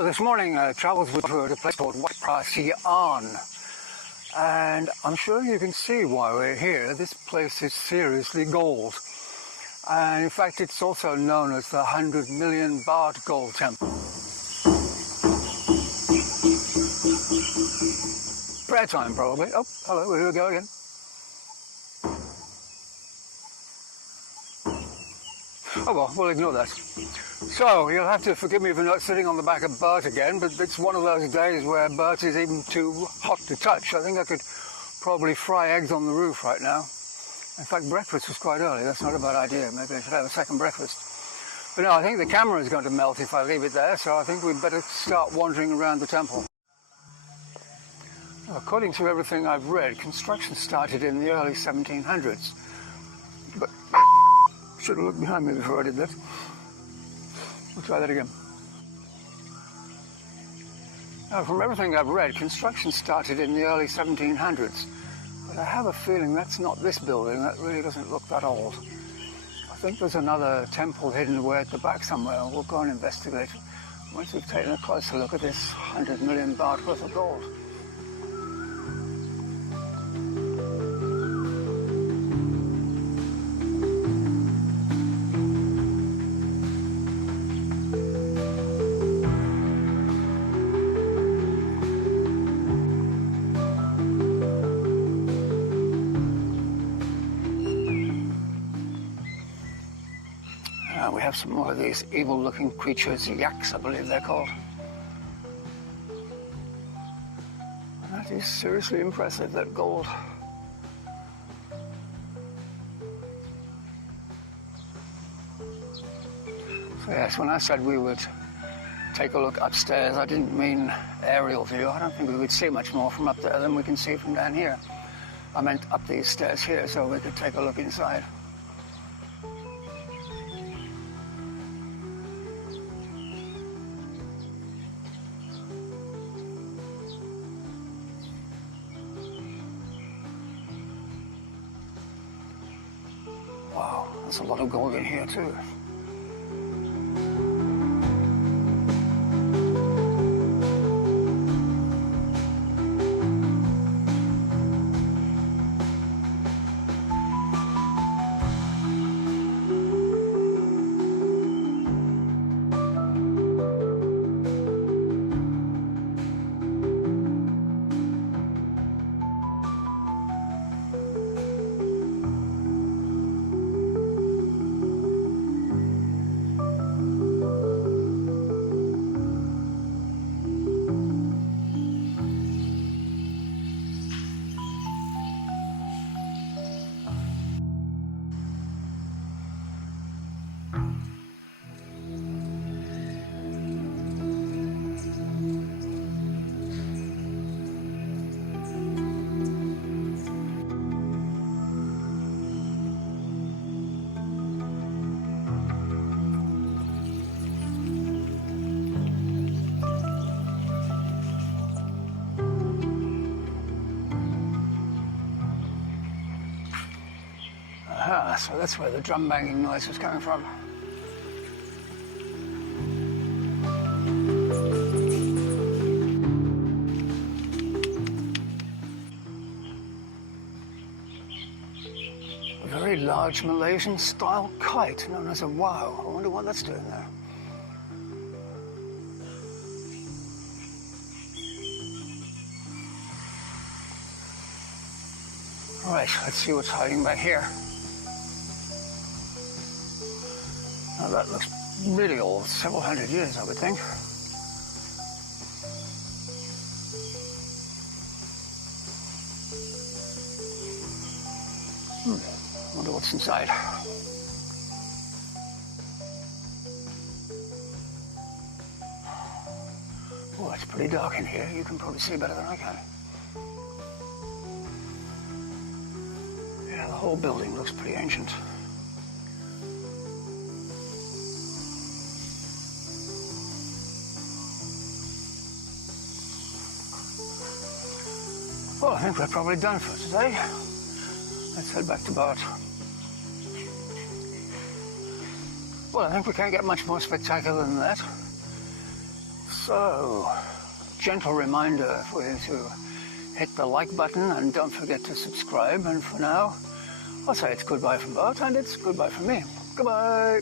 So this morning I travelled with her to a place called Wat Phra Sri Arn, and I'm sure you can see why we're here. This place is seriously gold, and in fact it's also known as the 100 million baht gold temple. Prayer time probably. Oh, hello, here we go again. Oh well, we'll ignore that. So, you'll have to forgive me for not sitting on the back of Bert again, but it's one of those days where Bert is even too hot to touch. I think I could probably fry eggs on the roof right now. In fact, breakfast was quite early. That's not a bad idea. Maybe I should have a second breakfast. But no, I think the camera is going to melt if I leave it there, so I think we'd better start wandering around the temple. According to everything I've read, construction started in the early 1700s. But should have looked behind me before I did that. We'll try that again. Now, from everything I've read, construction started in the early 1700s. But I have a feeling that's not this building. That really doesn't look that old. I think there's another temple hidden away at the back somewhere. We'll go and investigate once we've taken a closer look at this 100 million baht worth of gold. We have some more of these evil-looking creatures, yaks, I believe they're called. That is seriously impressive, that gold. So yes, when I said we would take a look upstairs, I didn't mean aerial view. I don't think we would see much more from up there than we can see from down here. I meant up these stairs here so we could take a look inside. Wow, there's a lot of gold in here too. So that's where the drum banging noise was coming from. A very large Malaysian-style kite known as a wow. I wonder what that's doing there. All right, let's see what's hiding back here. Now that looks really old, several hundred years, I would think. Wonder what's inside. Oh, it's pretty dark in here. You can probably see better than I can. Yeah, the whole building looks pretty ancient. Well, I think we're probably done for today. Let's head back to Bert. Well, I think we can't get much more spectacular than that. So, gentle reminder for you to hit the like button and don't forget to subscribe. And for now, I'll say it's goodbye from Bert and it's goodbye from me. Goodbye.